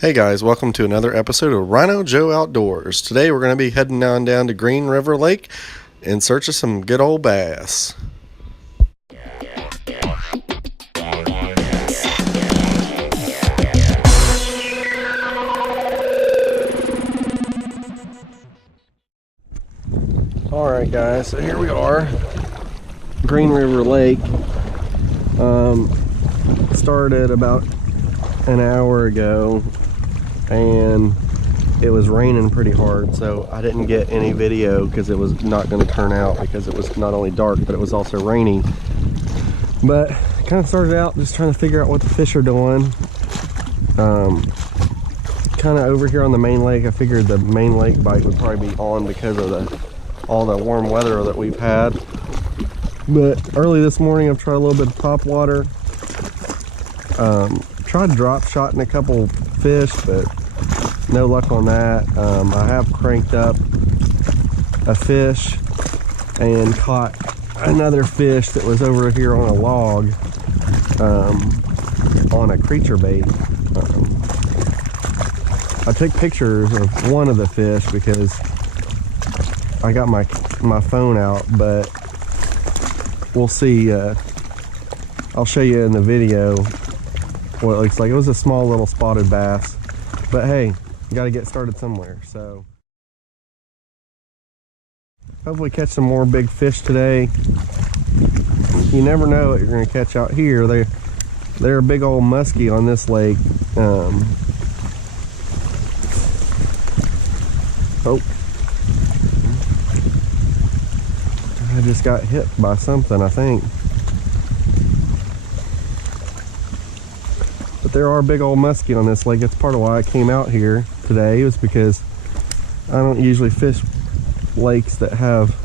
Hey guys, welcome to another episode of RHINOjoe Outdoors. Today we're going to be heading on down to Green River Lake in search of some good old bass. Alright guys, so here we are, Green River Lake. Started about an hour ago and it was raining pretty hard, so I didn't get any video because it was not going to turn out because it was not only dark but it was also rainy. But kind of started out just trying to figure out what the fish are doing. Kind of over here on the main lake, I figured the main lake bite would probably be on because of all the warm weather that we've had. But early this morning I've tried a little bit of top water. Tried drop shotting a couple fish, but no luck on that. I have cranked up a fish and caught another fish that was over here on a log on a creature bait. I took pictures of one of the fish because I got my phone out, but we'll see. I'll show you in the video what it looks like. It was a small little spotted bass, but hey, you got to get started somewhere. So hopefully catch some more big fish today. You never know what you're going to catch out here. They're a big old musky on this lake. Oh, I just got hit by something, I think. But there are big old muskie on this lake. That's part of why I came out here today, was because I don't usually fish lakes that have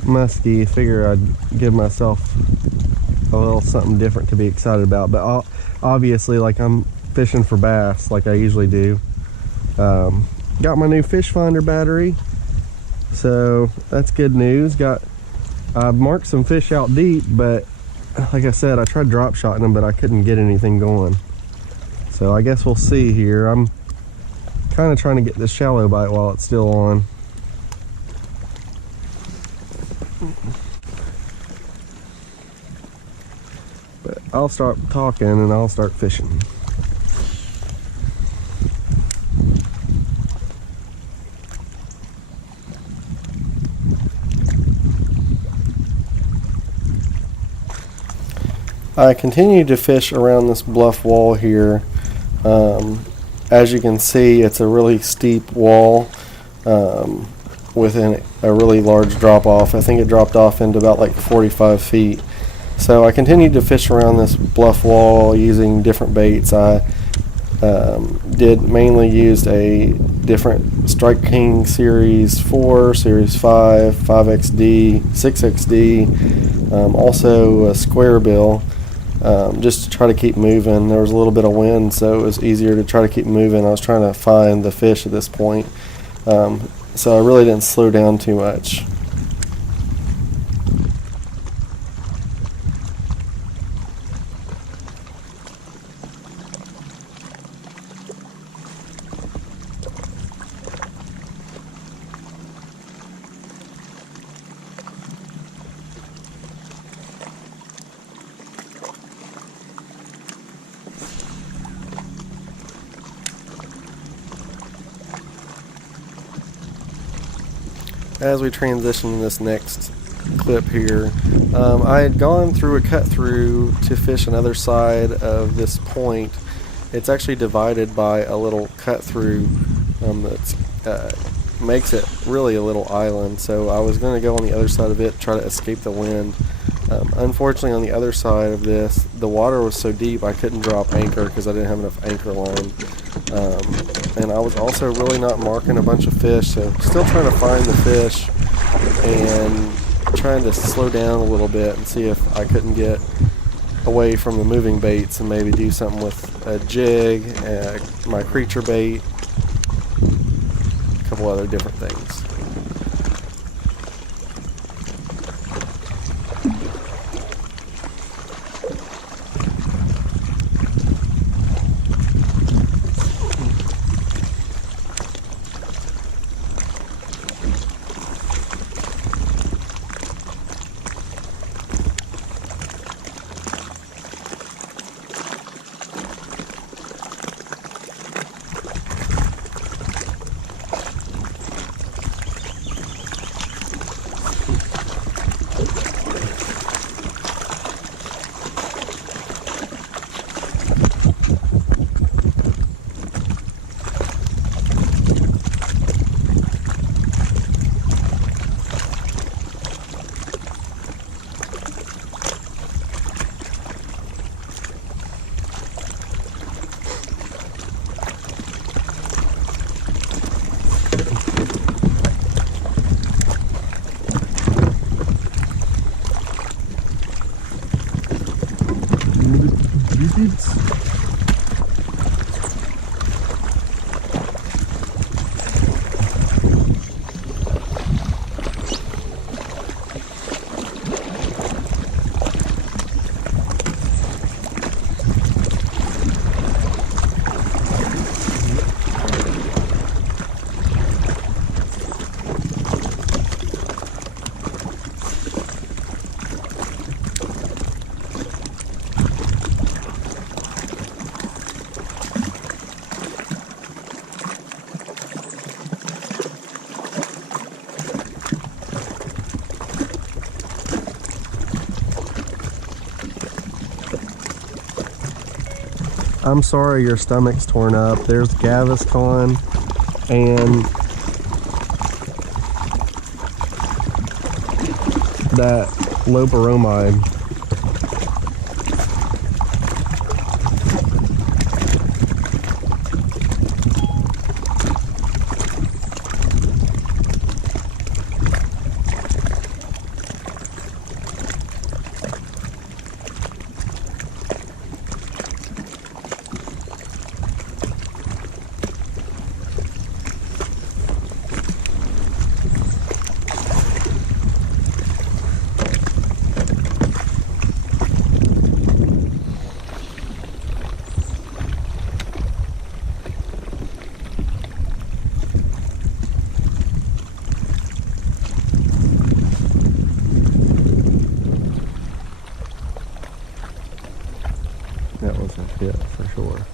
muskie. I figure I'd give myself a little something different to be excited about. But obviously, like, I'm fishing for bass like I usually do. Got my new fish finder battery, so that's good news. I've marked some fish out deep, but like I said, I tried drop shotting them, but I couldn't get anything going. So I guess we'll see here. I'm kind of trying to get this shallow bite while it's still on. But I'll start talking and I'll start fishing. I continue to fish around this bluff wall here. As you can see, it's a really steep wall with a really large drop off. I think it dropped off into about like 45 feet. So I continued to fish around this bluff wall using different baits. I did mainly use a different Strike King Series 4, Series 5, 5XD, 6XD, also a square bill. Just to try to keep moving. There was a little bit of wind, so it was easier to try to keep moving. I was trying to find the fish at this point, so I really didn't slow down too much. As we transition to this next clip here, I had gone through a cut through to fish another side of this point. It's actually divided by a little cut through that makes it really a little island. So I was going to go on the other side of it, try to escape the wind. Unfortunately, on the other side of this, the water was so deep I couldn't drop anchor because I didn't have enough anchor line. And I was also really not marking a bunch of fish, so still trying to find the fish and trying to slow down a little bit and see if I couldn't get away from the moving baits and maybe do something with a jig, my creature bait, a couple other different things. I'm sorry your stomach's torn up. There's Gaviscon and that loperomide. That was a hit for sure.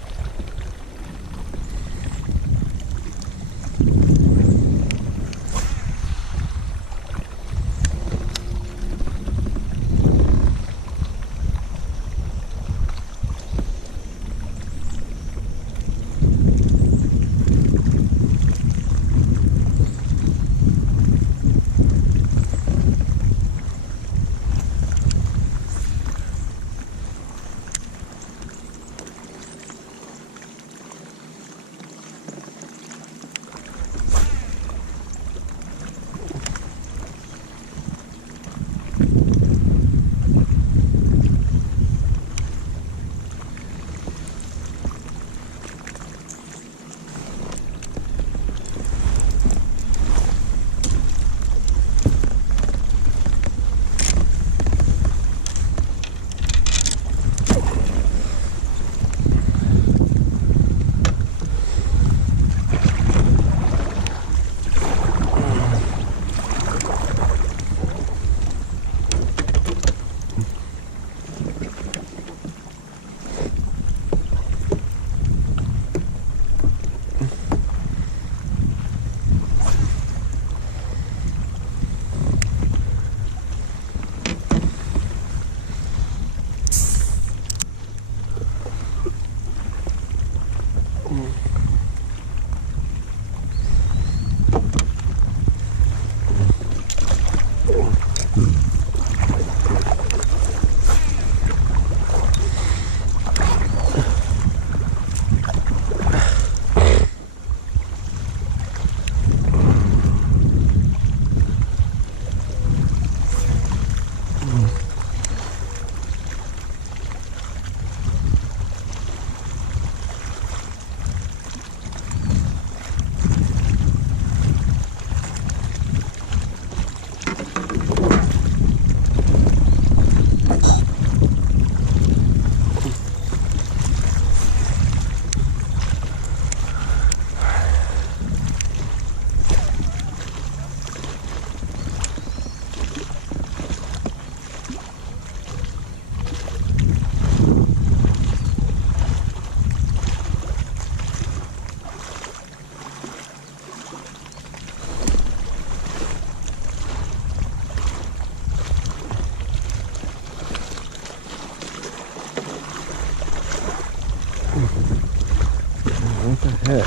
What the heck?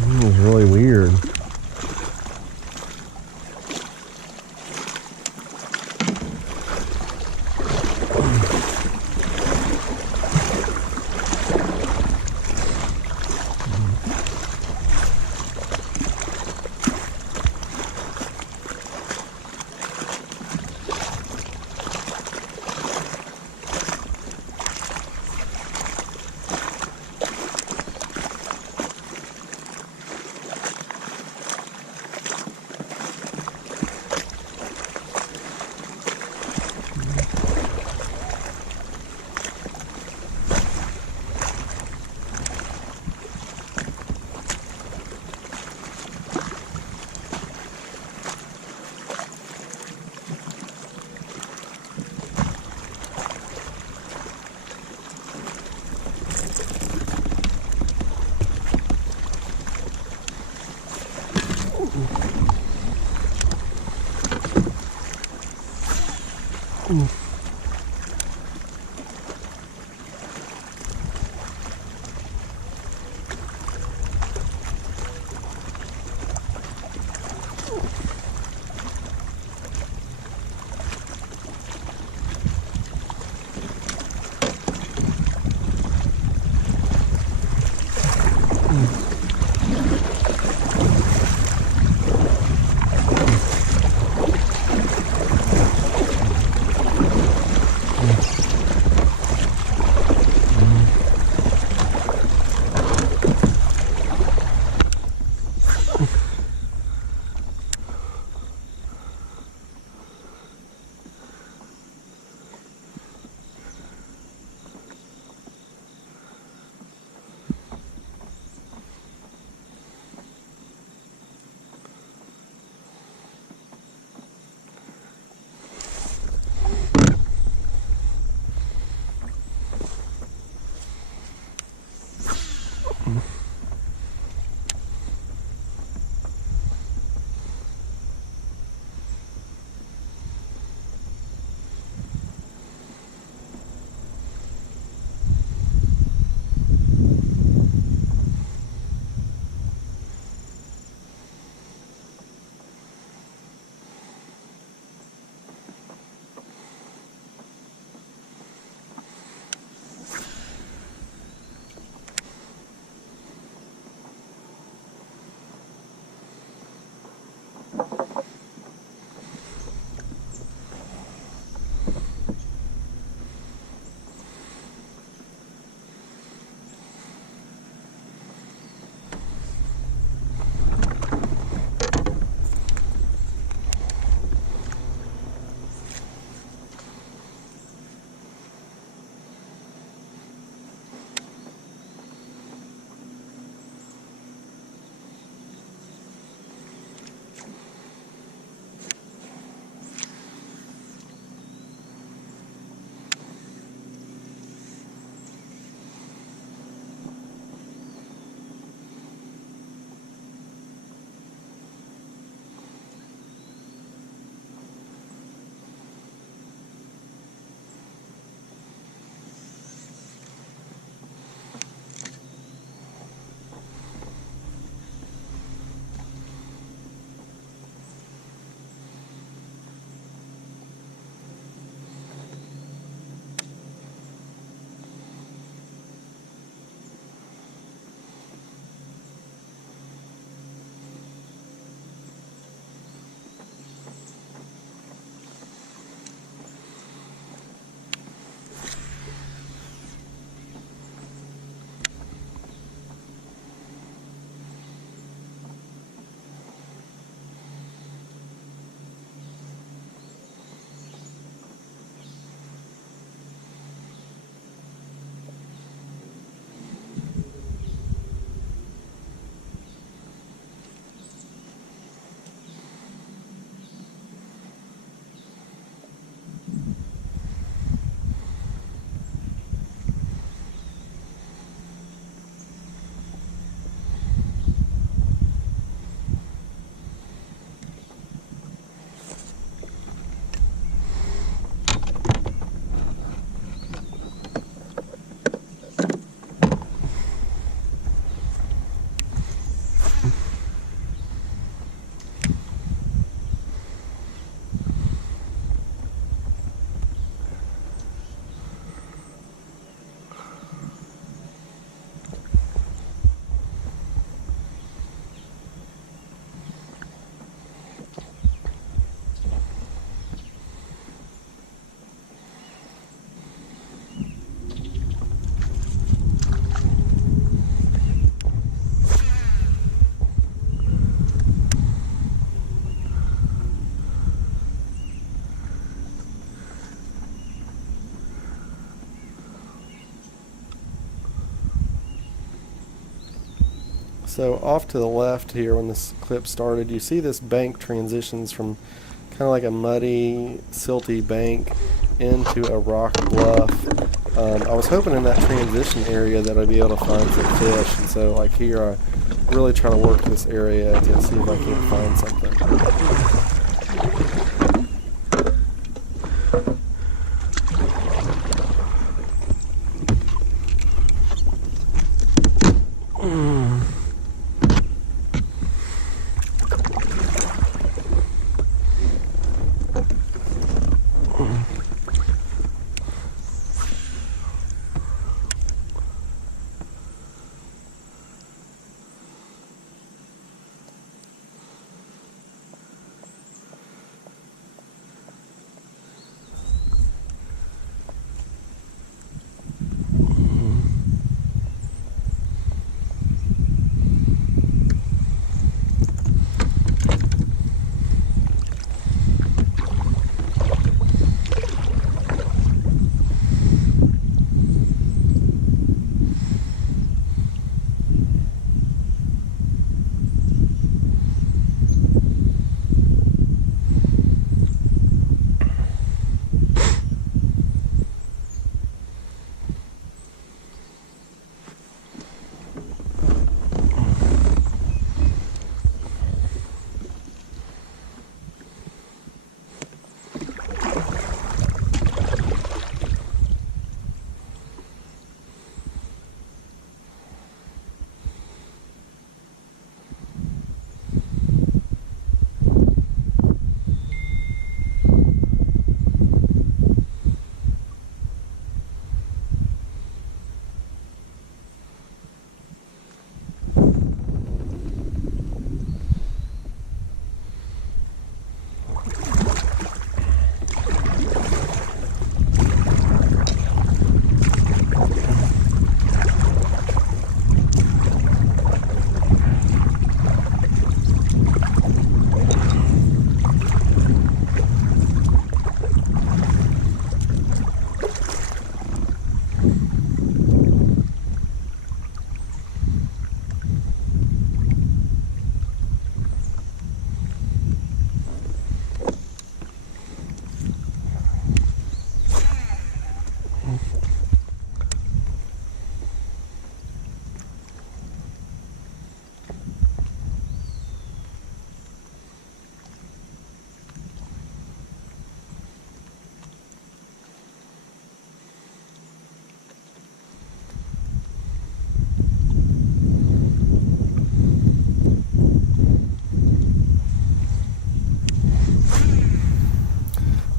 That was really weird. So off to the left here, when this clip started, you see this bank transitions from kind of like a muddy, silty bank into a rock bluff. I was hoping in that transition area that I'd be able to find some fish, and so like here I really try to work this area to see if I can find something.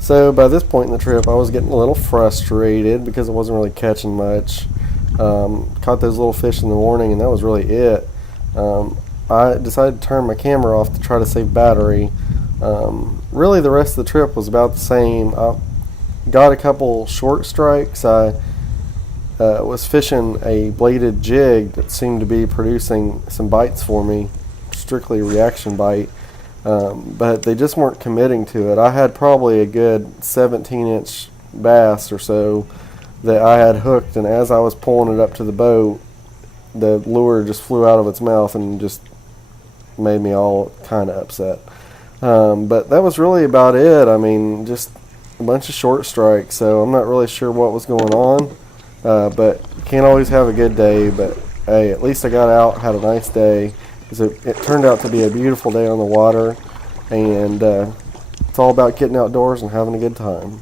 So by this point in the trip, I was getting a little frustrated because I wasn't really catching much. Caught those little fish in the morning, and that was really it. I decided to turn my camera off to try to save battery. Really, the rest of the trip was about the same. I got a couple short strikes. I was fishing a bladed jig that seemed to be producing some bites for me, strictly reaction bite. But they just weren't committing to it. I had probably a good 17-inch bass or so that I had hooked, and as I was pulling it up to the boat, the lure just flew out of its mouth and just made me all kind of upset. But that was really about it. I mean, just a bunch of short strikes, so I'm not really sure what was going on. But you can't always have a good day, but hey, at least I got out, had a nice day. It turned out to be a beautiful day on the water, and it's all about getting outdoors and having a good time.